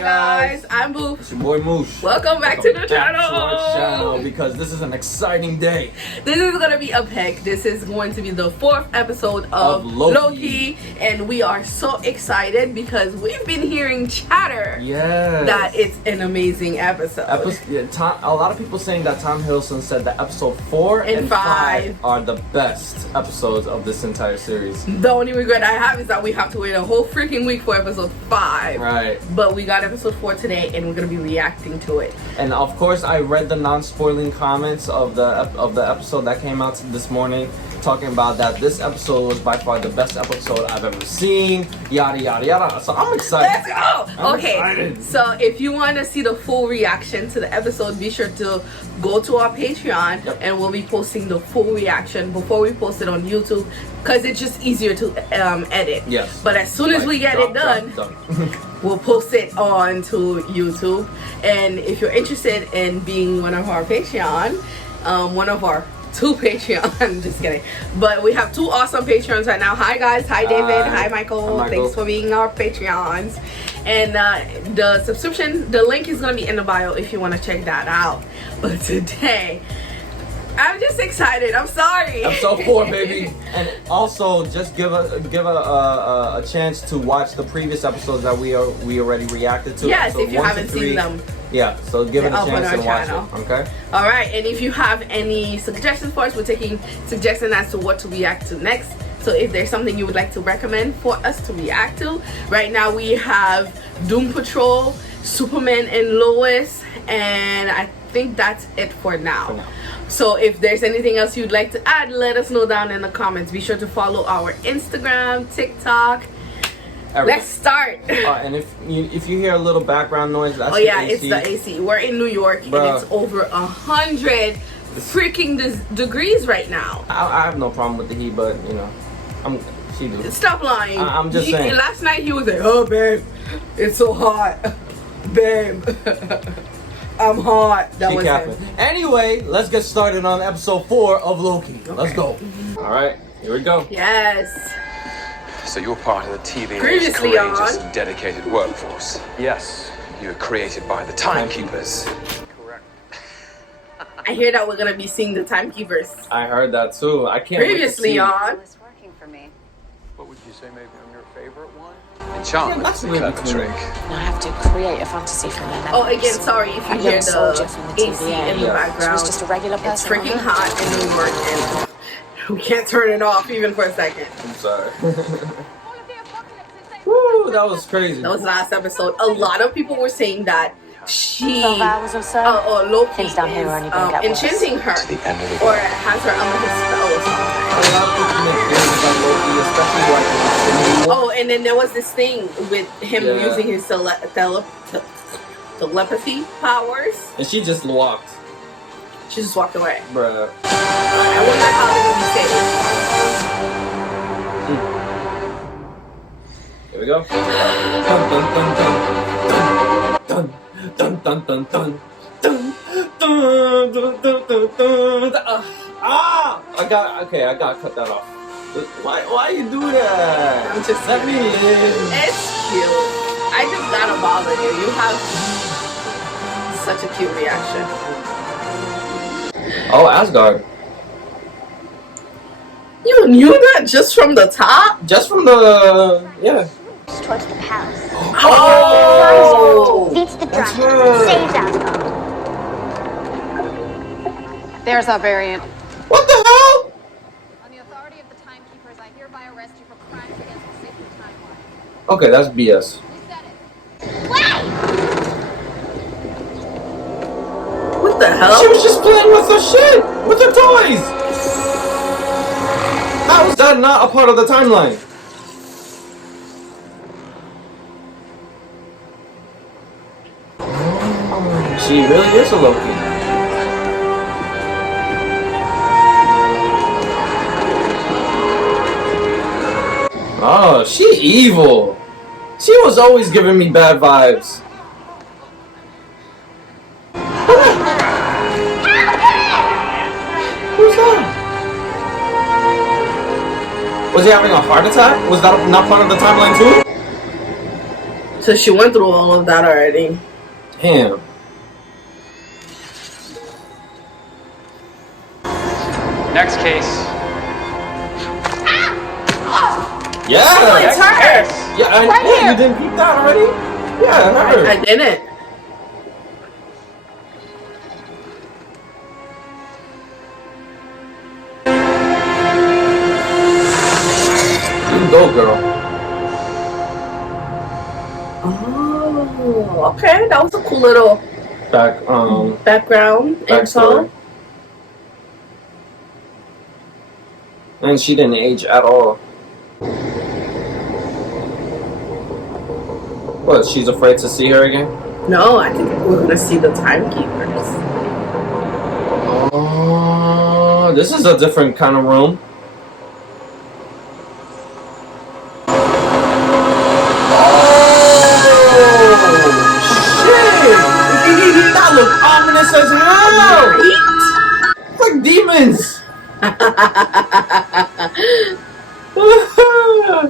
guys, I'm Booth. It's your boy Moosh. Welcome back to the channel. To our channel because this is an exciting day. This is gonna be a pick. This is going to be the 4th episode of Loki, and we are so excited because we've been hearing chatter that it's an amazing episode. A lot of people saying that Tom Hiddleston said that episode 4 and 5 are the best episodes of this entire series. The only regret I have is that we have to wait a whole freaking week for episode 5. Right. But we got episode 4 today, and we're gonna be reacting to it. And of course, I read the non-spoiling comments of the episode that came out this morning, talking about that this episode was by far the best episode I've ever seen. Yada yada yada. So I'm excited. Let's go. Excited. So if you want to see the full reaction to the episode, be sure to go to our Patreon, and we'll be posting the full reaction before we post it on YouTube, because it's just easier to edit. Yes. But as soon as we get it done, we'll post it on to YouTube. And if you're interested in being one of our Patreon, one of our 2 Patreon, just kidding, but we have 2 awesome Patreons right now. Hi guys, hi David, hi Michael. Thanks for being our Patreons. And the subscription, the link is gonna be in the bio if you want to check that out. But today, I'm just excited. I'm sorry. Episode 4, baby. And also, just give a chance to watch the previous episodes that we already reacted to. Yes, so if you haven't seen them. Yeah, so give it a chance and watch it. Okay. All right, and if you have any suggestions for us, we're taking suggestions as to what to react to next. So if there's something you would like to recommend for us to react to, right now we have Doom Patrol, Superman and Lois, and I think that's it for now. So if there's anything else you'd like to add, let us know down in the comments. Be sure to follow our Instagram, TikTok. Let's start. And if you hear a little background noise, that's the AC. It's the AC. We're in New York, and it's over 100 freaking degrees right now. I have no problem with the heat, but you know, she do. Stop lying. I'm just saying. Last night he was like, "Oh, babe, it's so hot, babe." I'm hot. That was him. Anyway, let's get started on episode 4 of Loki. Okay. Let's go. All right, here we go. Yes. So you're part of the TV's Previously courageous and dedicated workforce. Yes. You were created by the Timekeepers. Correct. I hear that we're gonna be seeing the Timekeepers. I heard that too. I can't Previously wait to see. on. It's working for me. What would you say maybe I'm your favorite one? Enchantment is the clever trick. I have to create a fantasy from their Oh, again, sorry if you hear the AC in the background. It's just a regular person. It's freaking hot in New York, and we can't turn it off even for a second. I'm sorry. Woo, that was crazy. That was last episode. A lot of people were saying that she, or Loki, is enchanting her, or has her under his spell or something. A lot of people make theories about Loki, especially like. Oh, and then there was this thing with him using his telepathy powers. And she just walked. She just walked away. Bruh. I wonder how they would say it. Here we go. Dun dun dun dun dun dun dun dun dun dun dun. I gotta cut that off. Why you do that? I'm just let me in. It's cute. I just gotta bother you. You have such a cute reaction. Oh, Asgard. You knew that just from the top? Just from the towards the palace. Oh! Defeats the dragon, saves Asgard. There's our variant. What the hell? On the authority of the Timekeepers, I hereby arrest you for crimes against the sacred timeline. Okay, that's BS. Who said it? Wait! What the hell? She was just playing with her shit! With her toys! How is that not a part of the timeline? She really is a Loki. Oh, she evil. She was always giving me bad vibes. Who's that? Was he having a heart attack? Was that not part of the timeline too? So she went through all of that already. Damn. Next case. Yeah. It's her. Yeah, you didn't peep that already? Yeah, her. I didn't. You can go, girl. Oh, okay. That was a cool little background info. And she didn't age at all. What, she's afraid to see her again? No, I think we're gonna see the Timekeepers. Oh, this is a different kind of room. That looked ominous as hell! It's like demons!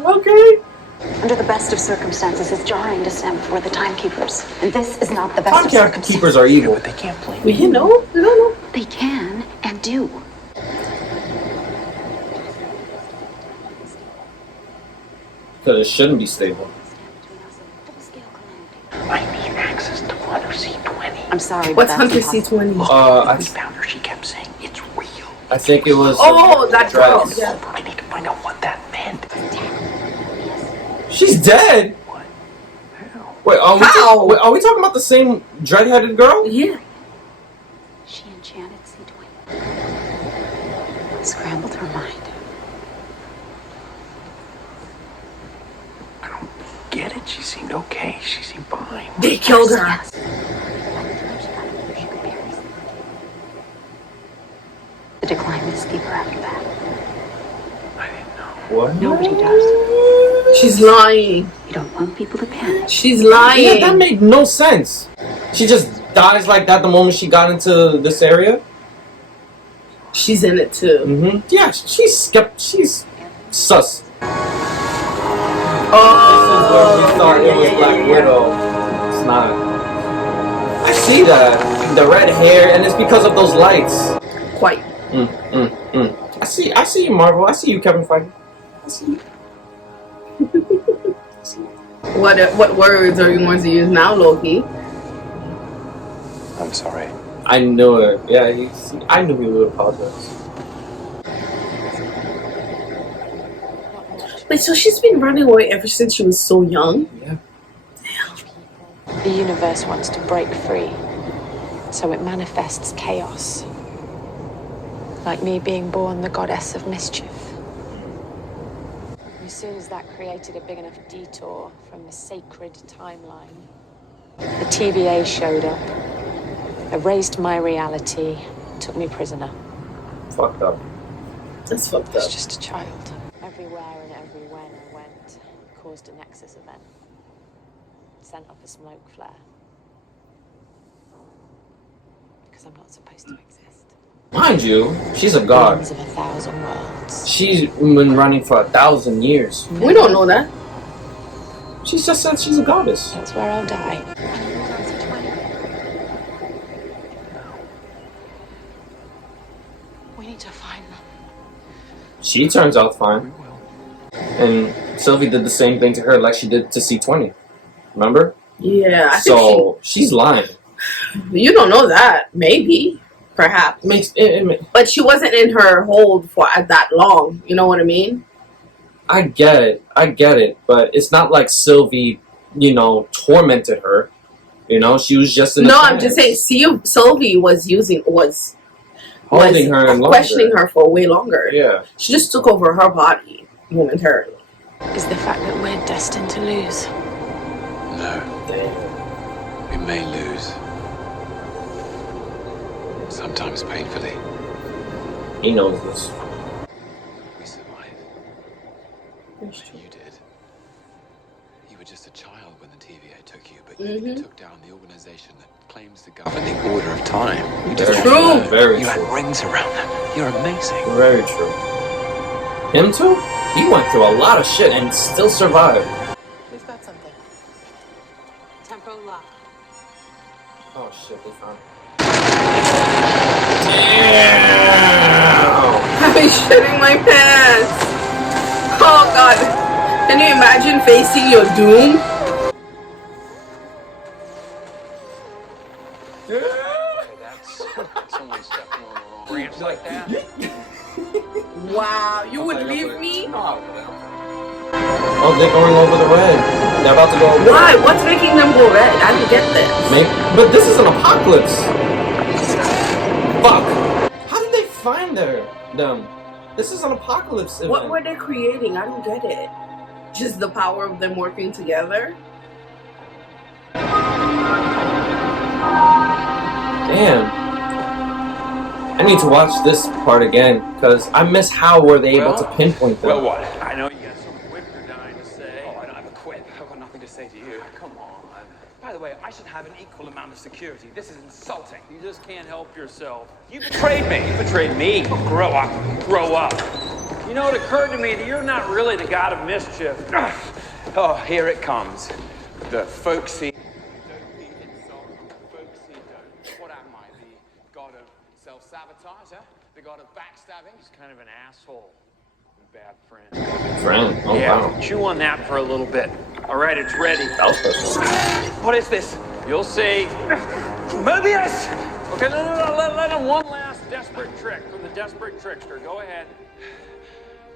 Okay. Under the best of circumstances, it's jarring to stand before the Timekeepers. And this is not the best of circumstances. Timekeepers are evil. But they can't blame We don't know. They can and do. Because it shouldn't be stable. I need access to Hunter C20. I'm sorry, What's but Hunter that's impossible. C20? We found her. She kept saying it's real. I think it was. Oh, that girl. Dreads. Yeah. I need to find out what that meant. She's dead. What? How? Wait, are we talking about the same dread-headed girl? Yeah. She enchanted C20. Scrambled her mind. I don't get it. She seemed okay. She seemed fine. They killed her. Yes. The decline was steeper after that. I didn't know. What? Nobody does. She's lying. You don't want people to panic. She's lying. Yeah, that made no sense. She just dies like that the moment she got into this area. She's in it too. Mm-hmm. Yeah, she's sus. Oh, This is where we thought it was Black Widow. It's not. I see that. The red hair, and it's because of those lights. quite. I see you, Marvel. I see you, Kevin Feige. I see you. What words are you going to use now, Loki? I'm sorry. I knew it. Yeah, I knew he would apologize. Wait, so she's been running away ever since she was so young? Yeah. The universe wants to break free, so it manifests chaos. Like me being born the goddess of mischief. As soon as that created a big enough detour from the sacred timeline, the TVA showed up, erased my reality, took me prisoner. Fucked up. That's fucked I up. was just a child. Everywhere and everywhere I went, caused a Nexus event. Sent up a smoke flare. Because I'm not supposed to exist. Mind you, she's a god. Billions of 1,000 worlds. She's been running for 1,000 years. We don't know that. She just said she's a goddess. That's where I'll die. We need to find them. She turns out fine. And Sylvie did the same thing to her like she did to C20. Remember? Yeah, I think So, she's lying. you don't know that. Maybe. Perhaps. But she wasn't in her hold for that long. You know what I mean? I get it. But it's not like Sylvie, tormented her. She was just in a No, I'm trance. just saying. Sylvie was Holding her and questioning her for way longer. Yeah. She just took over her body momentarily. Is the fact that we're destined to lose. No. We may lose. Sometimes painfully. He knows this. We survive. You did. You were just a child when the TVA took you, but you took down the organization that claims to govern the order of time. You just True. Very You true. had rings around them. You're amazing. Very true. Him too? He went through a lot of shit and still survived. We've got something. Oh shit, they found. I've been shitting my pants. Oh god. Can you imagine facing your doom? That's someone stepping on the wrong branch like that. Wow, you would leave me? Oh, they're going over the red. They're about to go over. Why? What's making them go red? I don't get this. Maybe, but this is an apocalypse. Fuck. How did they find them? This is an apocalypse event. What were they creating? I don't get it. Just the power of them working together? Damn. I need to watch this part again, because I miss how were they able to pinpoint them. Well, what? I know you got some quip you're dying to say. Oh, I don't have a quip. I've got nothing to say to you. Come on. By the way, I should have an equal amount of security. This is insulting. You just can't help yourself. You betrayed me. You betrayed me. Grow up. Grow up. You know, it occurred to me that you're not really the god of mischief. Oh, here it comes. The folksy, dopey insult from the folksy dope. What am I, the god of self-sabotage, huh? The god of backstabbing? He's kind of an asshole. Bad friend. Friend? Oh, Yeah, wow. chew on that for a little bit. All right, it's ready. That was personal. What is this? You'll see. Mobius! Okay, let him one last desperate trick from the desperate trickster. Go ahead.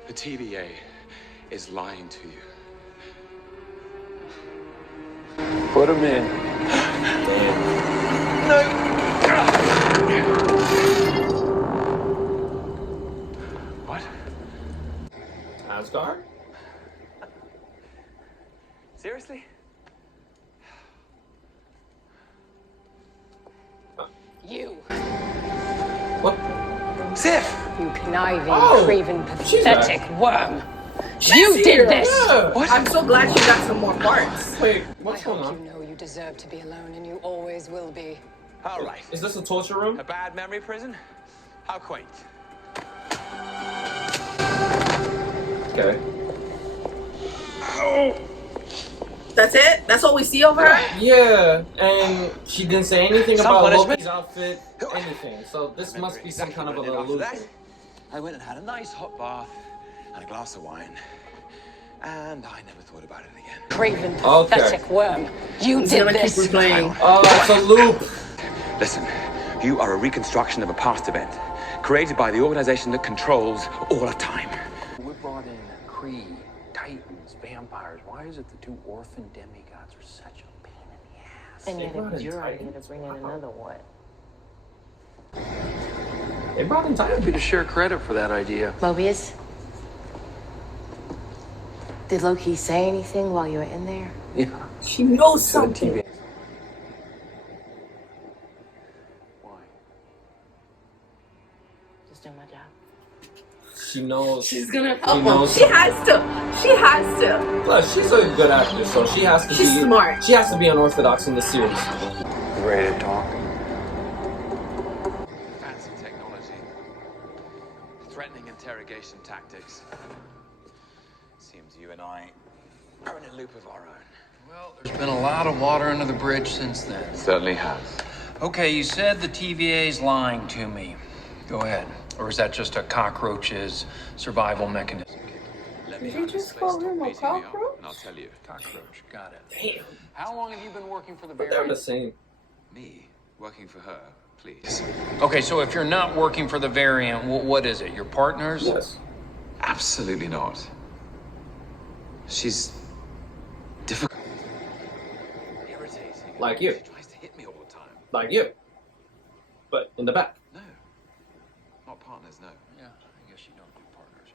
The TVA is lying to you. Put him in. What? Asgard? Seriously? You, What? Sif! you conniving, Oh, craven, she's pathetic worm. She's You here. did this. Yeah. What? I'm so glad she got some more parts. Wait, I what's going hope on? you know you deserve to be alone, and you always will be. All right. Is this a torture room? A bad memory prison? How quaint. Okay. That's it? That's all we see of her? Yeah, and she didn't say anything Some about punishment. Loki's outfit, anything. So this must be some kind of an After that, illusion. I went and had a nice hot bath and a glass of wine. And I never thought about it again. Craven, Okay. pathetic worm. You He's did gonna keep this. replaying. Oh, it's a loop. Listen, you are a reconstruction of a past event created by the organization that controls all of time. We brought in Kree, Titans, vampires. Why is it the two orphan demigods are such a pain in the ass? And yet They brought it's in your idea to Titans. bring in another one. They brought in Happy time. to share credit for that idea. Mobius? Did Loki say anything while you were in there? Yeah. She knows So the something. TVA. Why? Just doing my job. She knows. She's gonna She help him. knows She has to. She has to. Plus, she's a good actress, so she has to She's be smart. She has to be unorthodox in this series. You ready to talk? Fancy technology. Threatening interrogation tactics. Seems you and I are in a loop of our own. Well, there's been a lot of water under the bridge since then. Certainly has. Okay, you said the TVA's lying to me. Go ahead. Or is that just a cockroach's survival mechanism? Let Did me you have just this call place, him a stop beating me up, cockroach? And I'll tell you. Cockroach, got it. Damn. How long have you been working for the But they're the variant? same. Me? Working for her? Please. Okay, so if you're not working for the variant, what is it? Your partners? Yes. Absolutely not. She's difficult. Irritating. Like you. She tries to hit me all the time. Like you. But in the back. No. Not partners, no. Yeah, I guess you don't do partners.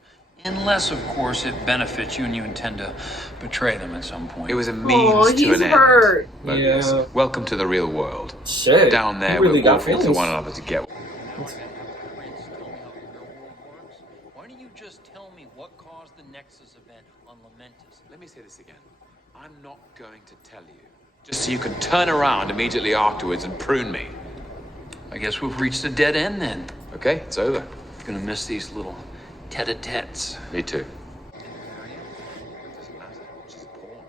Unless, of course, it benefits you and you intend to betray them at some point. It was a means Oh, to he's an hurt. end. Mobius, Yeah. welcome to the real world. Shit. Down there, You really we're got awful to feelings. one another to get. Prince, tell me how the real world works. Why don't you just tell me what caused the Nexus event on Lamentus? Let me say this again. I'm not going to tell you. Just so you can turn around immediately afterwards and prune me. I guess we've reached a dead end then. Okay, it's over. Gonna miss these little tete-a-tetes. Me too. Doesn't matter. She's a pawn.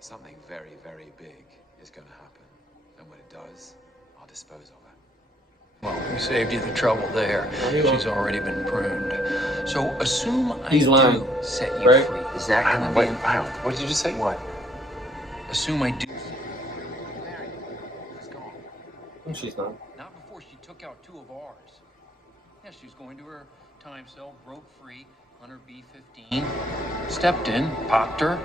Something very, very big is going to happen. And when it saved you the trouble there. She's already been pruned. So assume I He's lying. do set you Right? free. Is that gonna be... What did you just say? What? Assume I do. No, she's not. Not before she took out 2 of ours. Yeah, she was going to her time cell, broke free, Hunter B-15, stepped in, popped her.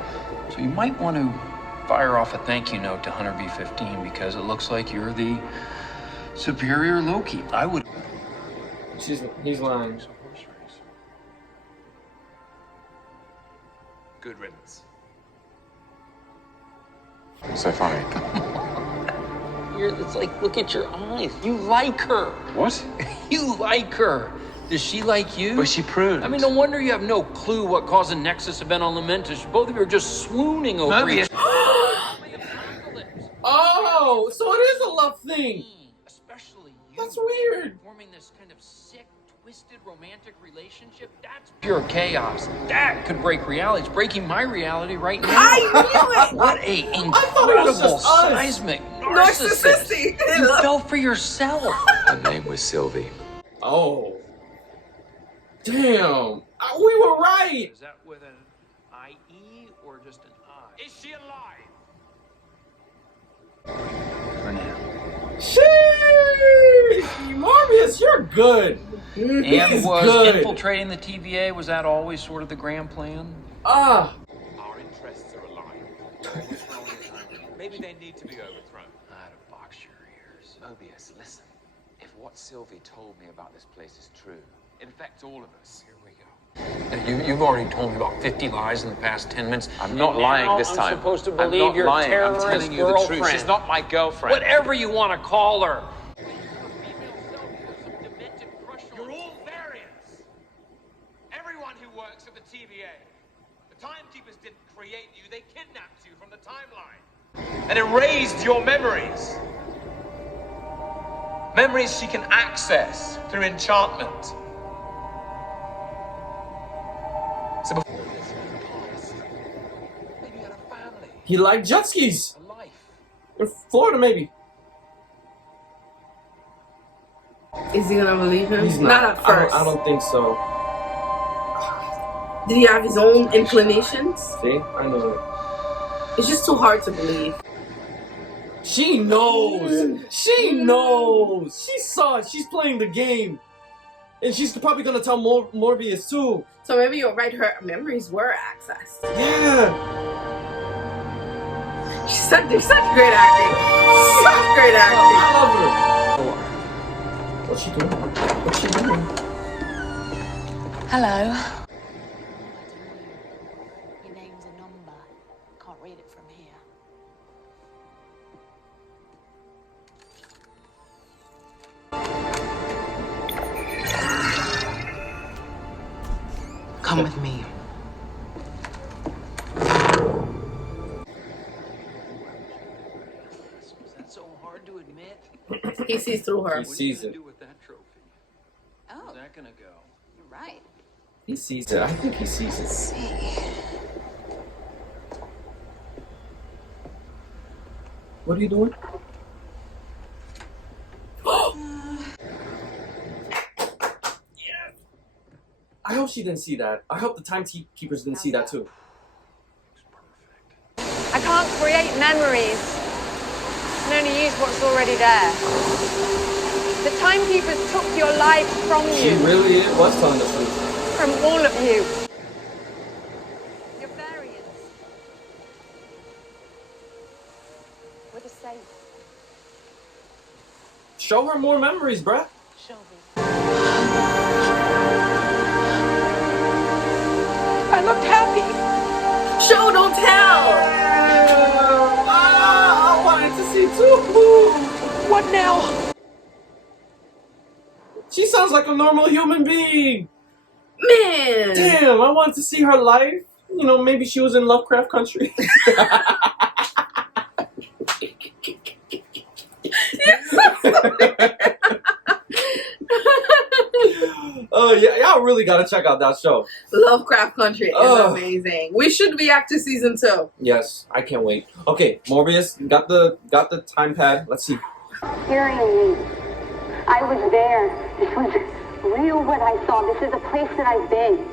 So you might want to fire off a thank you note to Hunter B-15 because it looks like you're the superior Loki. I would. He's lying. Good riddance. So funny. It's like, look at your eyes. You like her. What? You like her. Does she like you? Was she pruned? I mean, no wonder you have no clue what caused a Nexus event on Lamentus. Both of you are just swooning over each Oh, so it is a love thing. Especially you. That's weird. Forming this kind of sick, twisted romantic relationship. That's pure chaos. That could break reality. It's breaking my reality right now. I knew it! What a thought it was incredible just us. seismic narcissist. You fell for yourself. Her name was Sylvie. Oh. Damn. We were right. Is that with an I-E or just an I? Is she alive? For now. Sheesh. Mobius, you're good. And He's was good. infiltrating the TVA, was that always sort of the grand plan? Ah. Our interests are aligned. Maybe they need to be overthrown. I'd have boxed your ears. Mobius, listen. If what Sylvie told me about this place is true, it affects all of us. Here we go. Now, you've already told me about 50 lies in the past 10 minutes. I'm not lying this time. I'm supposed to I'm believe not your lying. I'm terrorist telling you girlfriend. the truth. She's not my girlfriend. Whatever you want to call her. You're all variants. Everyone who works at the TVA. The Timekeepers didn't create you. They kidnapped you from the timeline. And erased your memories. Memories she can access through enchantment. So before this was the past, maybe you had a family, He liked jet skis. a life. In Florida, maybe. Is he gonna believe him? He's not. at first. I don't think so. Did he have his own inclinations? See? I know it. It's just too hard to believe. She knows. She knows. She saw it. She's playing the game. And she's probably gonna tell Morbius too. So maybe you're right, her memories were accessed. Yeah. She's such great acting. Such great acting. I love her. What's she doing? What's she doing? Hello. Your name's a number. Can't read it from here. Come with me. Is that so hard to admit? He sees through her. He sees What are you it. gonna do with that trophy? Oh, Where's that gonna go? you're right. He sees it. I think he sees it. What are you doing? I hope she didn't see that. I hope the Timekeepers didn't see that too. I can't create memories. I can only use what's already there. The Timekeepers took your lives from She you. really was telling the truth. From all of you. You're variants. We're the same. Show her more memories, bruh. Sylvie. I looked happy. Show, don't tell. I wanted to see too. What now? She sounds like a normal human being. Man. Damn, I wanted to see her life. You know, maybe she was in Lovecraft Country. Oh yeah, y'all really gotta check out that show. Lovecraft Country is Ugh. amazing. We should react to season 2. Yes, I can't wait. Okay, Morbius, got the time pad. Let's see. Hearing me. I was there. This was real what I saw. This is a place that I've been.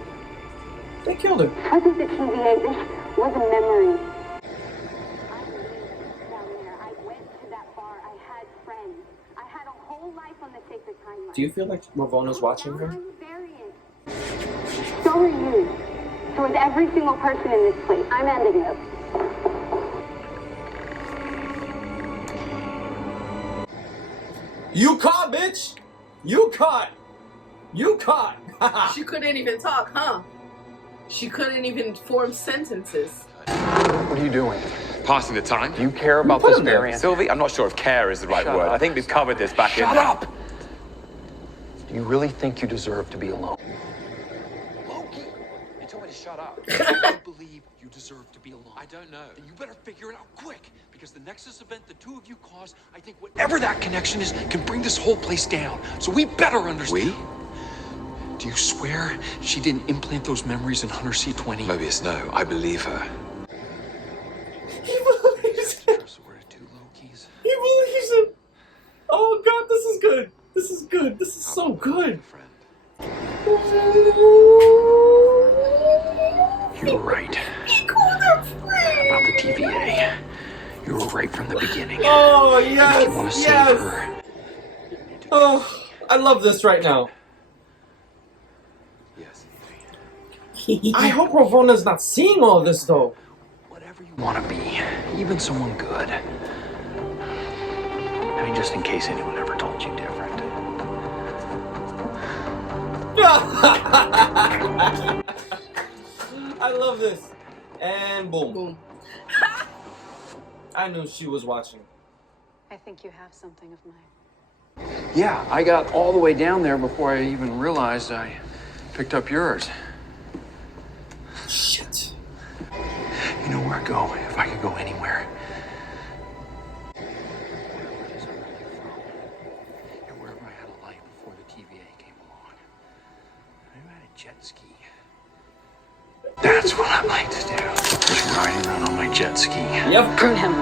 They killed her. This wasn't the TVA. This was a memory. I lived down there. I went to that bar. I had friends. I had a whole life on the sacred timeline. Do you feel like Ravonna's watching her? So are you. So is every single person in this place. I'm ending it. You caught, bitch! You caught! You caught! She couldn't even talk, huh? She couldn't even form sentences. What are you doing? Passing the time. Do you care about this variant? Sylvie, I'm not sure if care is the right word. I think we've covered this back in. Shut up! Do you really think you deserve to be alone? Loki! You told me to shut up. I believe you deserve to be alone. I don't know. Then you better figure it out quick, because the Nexus event the two of you caused, I think whatever that connection is, can bring this whole place down. So we better understand. We? Do you swear she didn't implant those memories in Hunter C-20? Mobius, no. I believe her. He believes it. So we're two Lokis. He believes it. Oh god, this is good. This is good. This is so good. You were right. About the TVA. You were right from the beginning. Oh, And if you want yes, to yes. save her. Oh, I love this right now. Yes. I hope Ravonna's not seeing all this, though. Whatever you want to be, even someone good. I mean, just in case anyone ever told you different. I love this. And boom. Boom. I knew she was watching. I think you have something of mine. Yeah, I got all the way down there before I even realized I picked up yours. Shit. You know where I'd go if I could go anywhere. And wherever I had a life before the TVA came along. Maybe I had a jet ski. That's what I'd like to do. Just riding around on my jet ski. Yep. Prune him.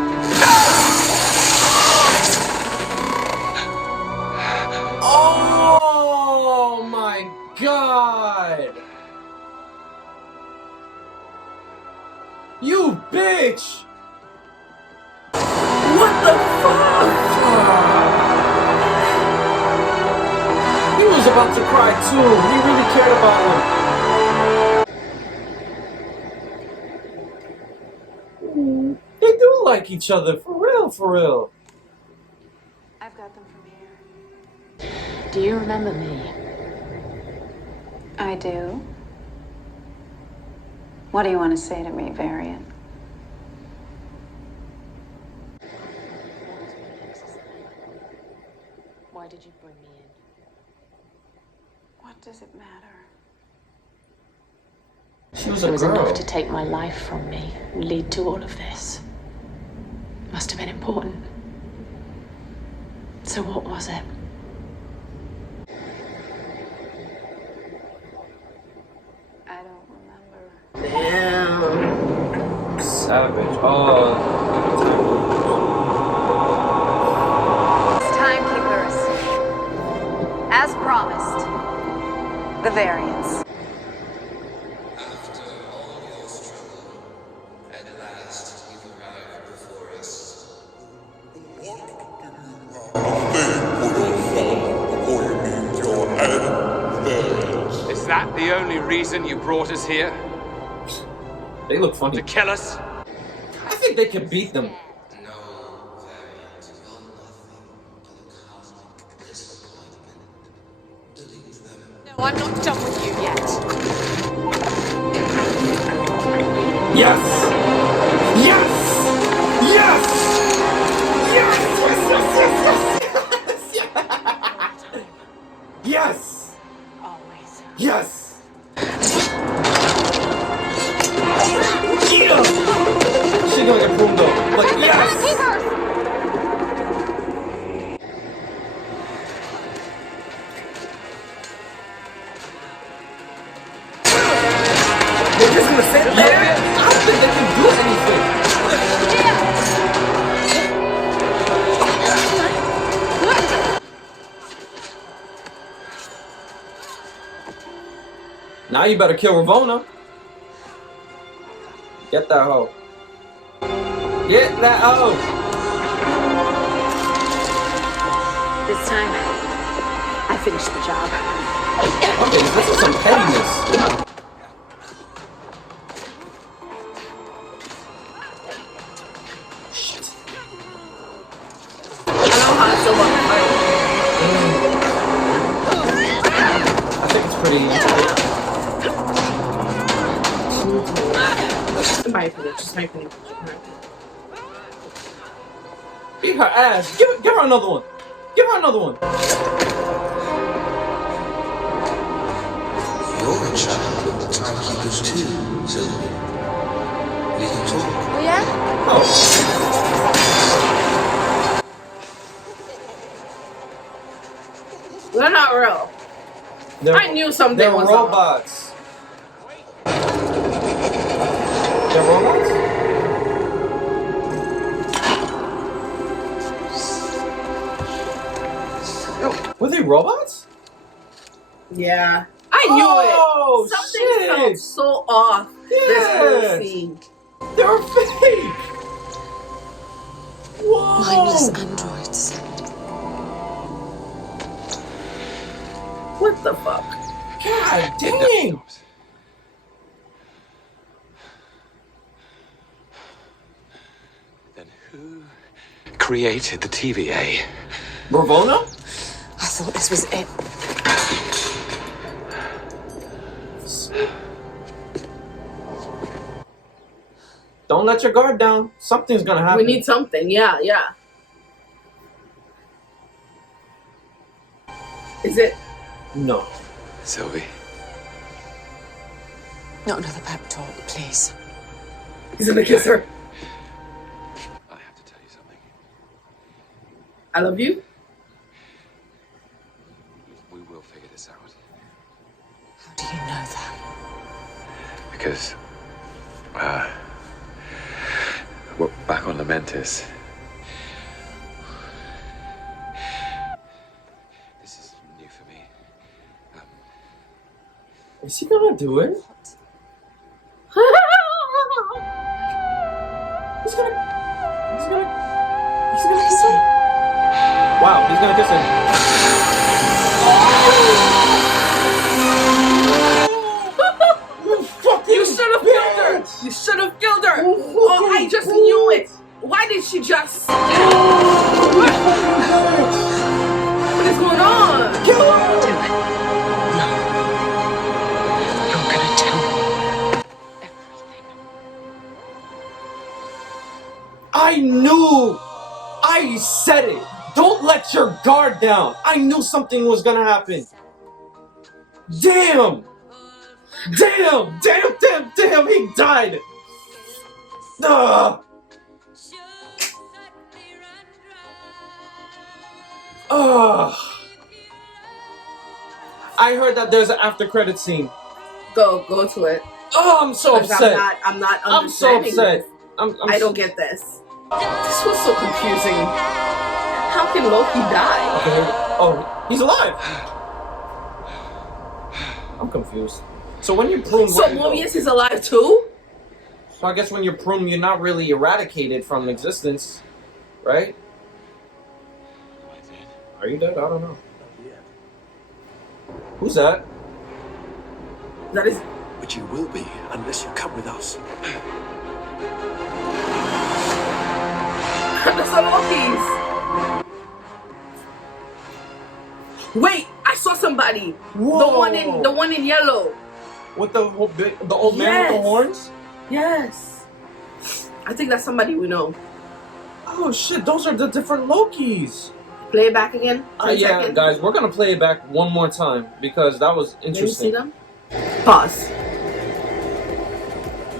Oh my god! You bitch! What the fuck? He was about to cry too. He really cared about him. They do like each other, for real, for real. I've got them from here. Do you remember me? I do. What do you want to say to me, Variant? Why did you bring me in? What does it matter? She was It a was girl. enough to take my life from me and lead to all of this. Must have been important. So what was it? I don't remember. Damn. Savage. Oh. Timekeepers. As promised, the variants. After all your struggle, at last you've arrived before us. What do you have to say for yourself before you meet your end, Variant? Is that the only reason you brought us here? They look funny. To kill us? I think they can beat them. No, Variant, you're nothing but a cosmic disappointment. Delete them. No, I'm not done with you yet. Yes! Yes! Yes! Yes! Yes! Yes! Yes! Yes! Yes! Always. Yes! Yeah! She gonna get pruned though, but yes! They're just gonna sit there? I don't think they can do anything. Now you better kill Ravonna. Get that hoe. Get that hoe. This time, I finished the job. Okay, this is some pettiness. Shit. I know how to someone fight. I think it's pretty easy. In my opinion, just my opinion. Beat her ass. Give her another one. Give her another one. You're a child of the Timekeepers too, Sylvie. We can talk. Oh, yeah? Oh. They're not real. I knew something They're was robots. They're robots? Were they robots? Yeah. I knew it. Something felt so off this whole scene. They were fake. Whoa. Mindless androids. What the fuck? God dang. Then who created the TVA? Ravonna? I thought this was it. Don't let your guard down. Something's gonna happen. We need something. Yeah, yeah. Is it? No. Sylvie. Not another pep talk, please. He's gonna kiss her. I have to tell you something. I love you. We will figure this out. How do you know that? Because, well, back on Lamentis. This is new for me. Is he gonna do it? He's gonna kiss him. Wow, he's gonna kiss him. You should have killed her. You should have killed her. Oh, I just knew it. Why did she just? What is going on? Kill her. Do it. No. You're gonna tell me everything. I knew! I said it! Don't let your guard down! I knew something was gonna happen! Damn! Damn! Damn! Damn! Damn! He died! Ugh! Ugh! I heard that there's an after credit scene. Go to it. Oh, I'm so upset. I'm not I'm so understanding. upset. I don't get this. This was so confusing. How can Loki die? Okay. Oh, he's alive. I'm confused. So when you're pruned, So Mobius is alive too? So I guess when you're pruned, you're not really eradicated from existence, right? Are you dead? I don't know. Who's that? That is. But you will be unless you come with us. That's the Lokis. Wait, I saw somebody. Whoa. The one in yellow. With the old man with the horns? Yes. I think that's somebody we know. Oh shit, those are the different Lokis. Play it back again. Yeah, seconds. guys, we're gonna play it back one more time because that was interesting. Let me see them. Pause.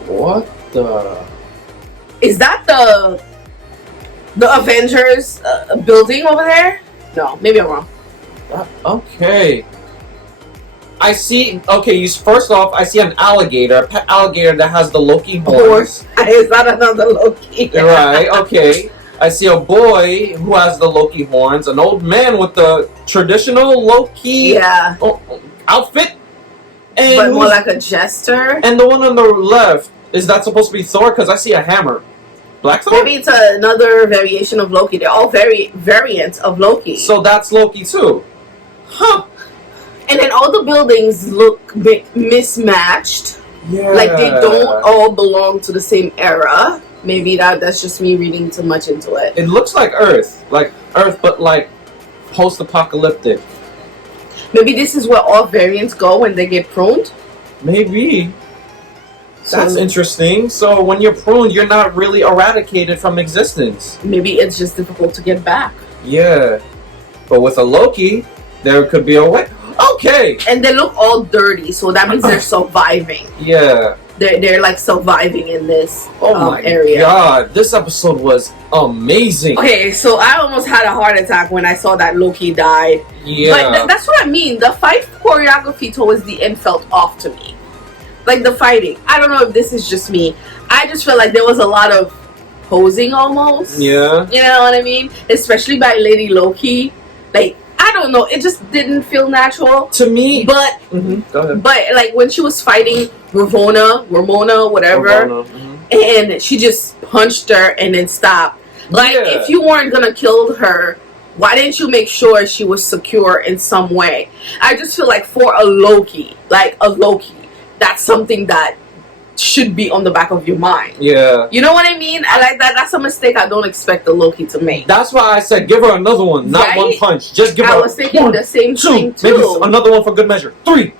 What the? Is that the Avengers building over there? No, maybe I'm wrong. Okay. I see. Okay, first off, I see an alligator, a pet alligator that has the Loki horns. Is that another Loki? Right. Okay. I see a boy who has the Loki horns, an old man with the traditional Loki outfit, but more like a jester. And the one on the left, is that supposed to be Thor? Because I see a hammer. Black Thor? Maybe it's another variation of Loki. They're all variants of Loki. So that's Loki too. Huh. And then all the buildings look mismatched. Yeah. Like they don't all belong to the same era. Maybe that's just me reading too much into it. It looks like Earth, but like post-apocalyptic. Maybe this is where all variants go when they get pruned. Maybe. That's interesting. So when you're pruned, you're not really eradicated from existence. Maybe it's just difficult to get back. Yeah. But with a Loki, there could be a way. Okay. And they look all dirty, so that means they're surviving. Yeah. They're like surviving in this my area. God, this episode was amazing. Okay, so I almost had a heart attack when I saw that Loki died. Yeah. But that's what I mean. The fight choreography towards the end felt off to me. Like the fighting. I don't know if this is just me. I just felt like there was a lot of posing almost. Yeah. You know what I mean? Especially by Lady Loki. Like, I don't know. It just didn't feel natural. To me. But, Go ahead. but like when she was fighting Ravonna, whatever, and she just punched her and then stopped. Like, if you weren't gonna kill her, why didn't you make sure she was secure in some way? I just feel like for a Loki, that's something that should be on the back of your mind. Yeah. You know what I mean? I like that. That's a mistake I don't expect the Loki to make. That's why I said give her another one, not one punch. Just give her. I was thinking the same thing too. Maybe another one for good measure. 3.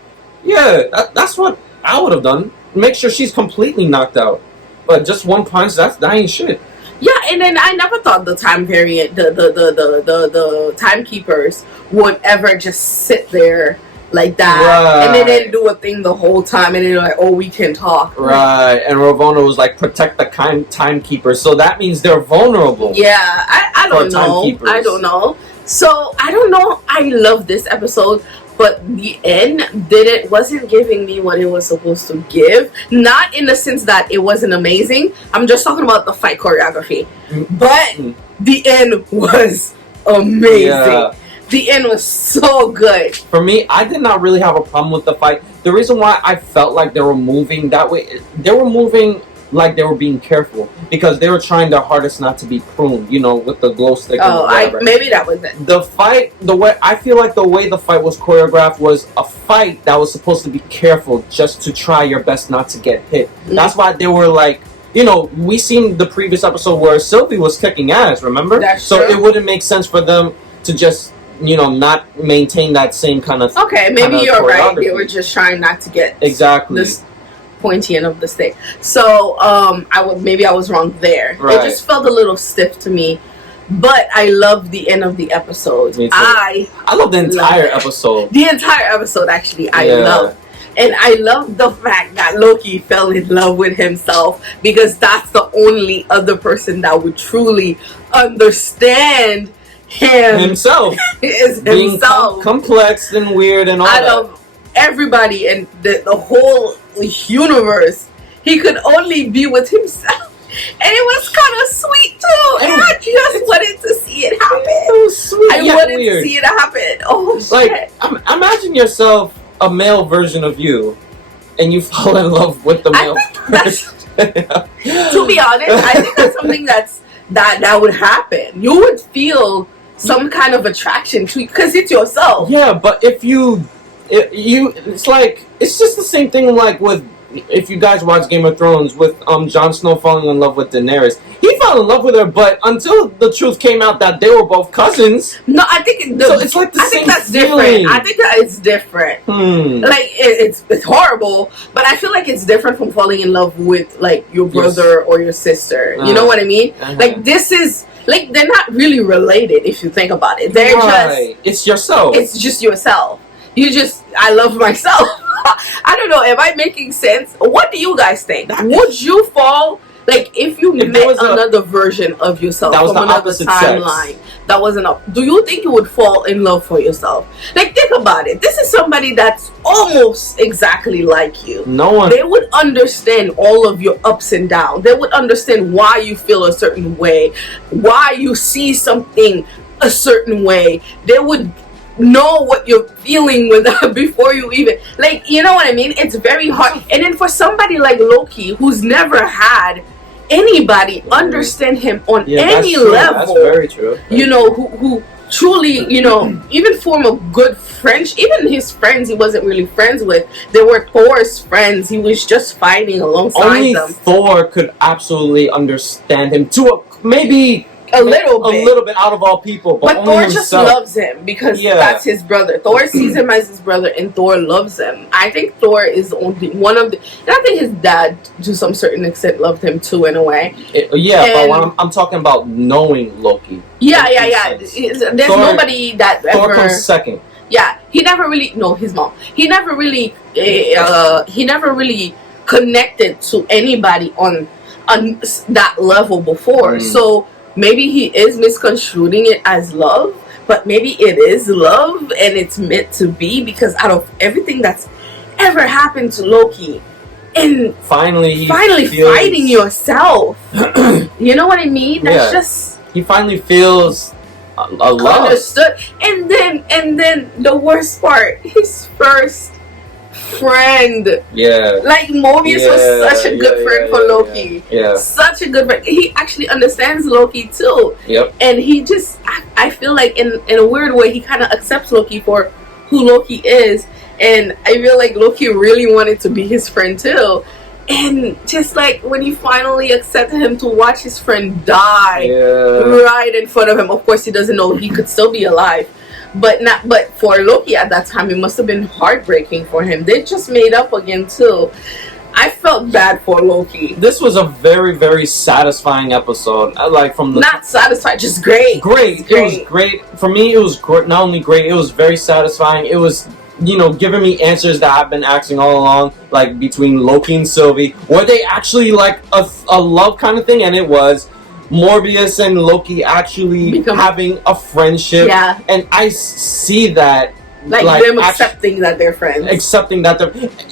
Yeah, that's what I would have done. Make sure she's completely knocked out. But just one punch, that ain't shit. Yeah, and then I never thought the time variant, the timekeepers would ever just sit there like that, right. And then they do a thing the whole time, and they're like, "Oh, we can talk." Right, and Ravonna was like, "Protect the timekeepers," so that means they're vulnerable. Yeah, I don't know. I don't know. So I don't know. I love this episode, but the end wasn't giving me what it was supposed to give. Not in the sense that it wasn't amazing. I'm just talking about the fight choreography. But the end was amazing. Yeah. The end was so good. For me, I did not really have a problem with the fight. The reason why I felt like they were moving that way, they were moving like they were being careful because they were trying their hardest not to be pruned, you know, with the glow stick. Oh, maybe that was it. The fight, I feel like the way the fight was choreographed was a fight that was supposed to be careful just to try your best not to get hit. That's why they were like, you know, we seen the previous episode where Sylvie was kicking ass, remember? That's so true. It wouldn't make sense for them to just, you know, not maintain that same kind of. Okay, maybe you're right. They were just trying not to get this pointy end of the stick. So maybe I was wrong there. Right. It just felt a little stiff to me. But I loved the end of the episode. Me too. I love the entire episode. The entire episode, actually, I love. And I love the fact that Loki fell in love with himself because that's the only other person that would truly understand himself. Is being himself. Complex and weird and all that. Out of everybody and the whole universe, he could only be with himself. And it was kind of sweet too. And I just wanted to see it happen. It was sweet. I wanted to see it happen. Oh shit. Like, imagine yourself a male version of you and you fall in love with the male person. To be honest, I think that's something that would happen. You would feel some kind of attraction to, because it's yourself. Yeah, but it's like, it's just the same thing like with, if you guys watch Game of Thrones with Jon Snow falling in love with Daenerys. He fell in love with her, but until the truth came out that they were both cousins. No, I think it's like the same think that's feeling. Different. I think that it's different. Like it's horrible, but I feel like it's different from falling in love with like your brother or your sister. You know what I mean? Like this is like they're not really related if you think about it. They're just it's yourself. It's just yourself. I love myself. I don't know. Am I making sense? What do you guys think? Would you fall? Like, if you met another version of yourself that was from another timeline, that wasn't up. Do you think you would fall in love for yourself? Like, think about it. This is somebody that's almost exactly like you. No one. They would understand all of your ups and downs. They would understand why you feel a certain way, why you see something a certain way. They would know what you're feeling with before you even, like, you know what I mean? It's very hard. And then for somebody like Loki, who's never had anybody understand him on any level, that's very true. you know, who truly, you know, even form a good friendship. Even his friends he wasn't really friends with. They were Thor's friends. He was just fighting alongside Only them. Thor could absolutely understand him to maybe a little bit out of all people, but only Thor himself. just loves him because that's his brother. Thor sees him as his brother, and Thor loves him. I think Thor is only one of the, and I think his dad to some certain extent loved him too in a way. But when I'm talking about knowing Loki. There's nobody that Thor ever comes second. Yeah, he never really, his mom. He never really connected to anybody on that level before. So maybe he is misconstruing it as love, but maybe it is love and it's meant to be, because out of everything that's ever happened to Loki, and finally fighting yourself, you know what I mean? That's just, he finally feels a love. Understood. And then the worst part, his first friend. Like Mobius was such a good friend for Loki. Such a good friend. He actually understands Loki too. And he just, I feel like in a weird way, he kind of accepts Loki for who Loki is. And I feel like Loki really wanted to be his friend too. And just like when he finally accepted him to watch his friend die right in front of him. Of course, he doesn't know he could still be alive. But for Loki at that time, it must have been heartbreaking for him. They just made up again too. I felt bad for Loki. This was a very, very satisfying episode. Like from the not satisfied, just great. It was great for me. It was not only great, it was very satisfying. It was, you know, giving me answers that I've been asking all along, like between Loki and Sylvie. Were they actually like a love kind of thing? And it was. Morbius and Loki actually having a friendship, and I see that like them accepting that they're friends,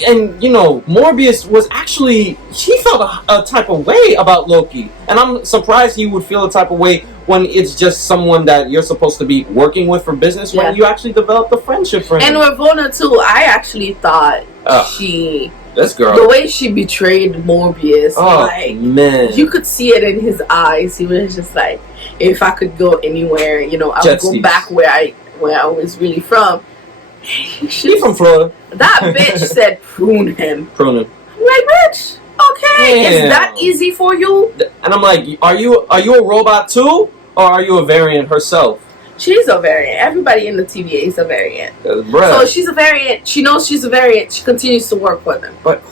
and you know, Morbius was actually, he felt a type of way about Loki, and I'm surprised he would feel a type of way when it's just someone that you're supposed to be working with for business, when you actually develop a friendship for him. And Ravonna too, I actually thought this girl, the way she betrayed Mobius, man, you could see it in his eyes. He was just like, if I could go anywhere, you know, I would go back where I was really from. She's from Florida. That bitch said prune him. I'm like, bitch, okay, is that easy for you? And I'm like, are you a robot too, or are you a variant herself? She's a variant. Everybody in the TVA is a variant. So she's a variant. She knows she's a variant. She continues to work for them. But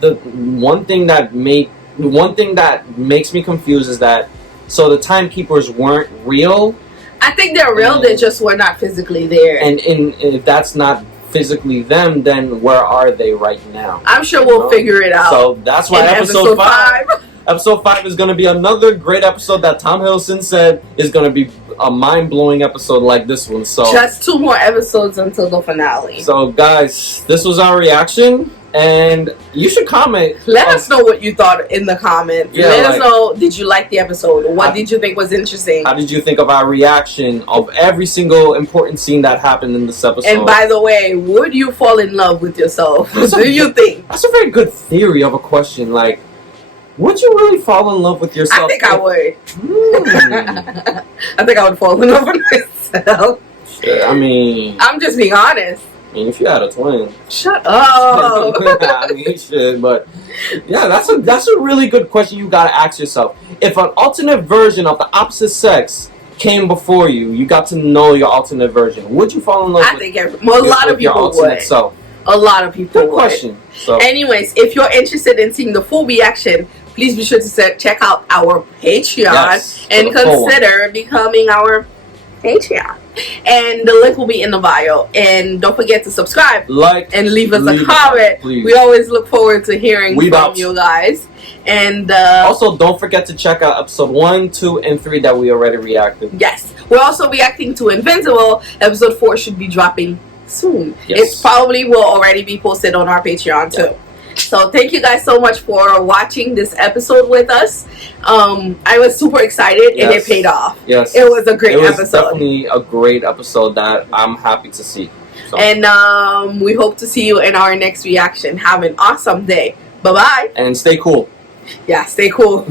the one thing that makes me confused is that, so the Timekeepers weren't real. I think they're real. They just were not physically there. And if that's not physically them, then where are they right now? I'm sure we'll figure it out. So that's why episode 5. Episode 5 is going to be another great episode that Tom Hiddleston said is going to be a mind-blowing episode like this one. So just 2 more episodes until the finale. So guys, this was our reaction, and you should comment. Let us know what you thought in the comments. Let us know, did you like the episode? What did you think was interesting? How did you think of our reaction of every single important scene that happened in this episode? And by the way, would you fall in love with yourself? What do you think? That's a very good theory of a question. Like, would you really fall in love with yourself? I think I would. I think I would fall in love with myself. I mean, I'm just being honest. I mean, if you had a twin. Shut up. I mean, shit, but yeah, that's a really good question you gotta ask yourself. If an alternate version of the opposite sex came before you, you got to know your alternate version, would you fall in love with a lot of people would. Self? A lot of people Good question. So, anyways, if you're interested in seeing the full reaction, please be sure to check out our Patreon and consider becoming our Patreon. And the link will be in the bio. And don't forget to subscribe, like, and leave us a comment. We always look forward to hearing from you guys. And also, don't forget to check out episode 1, 2, and 3 that we already reacted. Yes, we're also reacting to Invincible. Episode 4 should be dropping soon. Yes. It probably will already be posted on our Patreon too. So thank you guys so much for watching this episode with us. I was super excited and it paid off. Yes. It was a great episode. It was definitely a great episode that I'm happy to see. So. And we hope to see you in our next reaction. Have an awesome day. Bye-bye. And stay cool. Yeah, stay cool.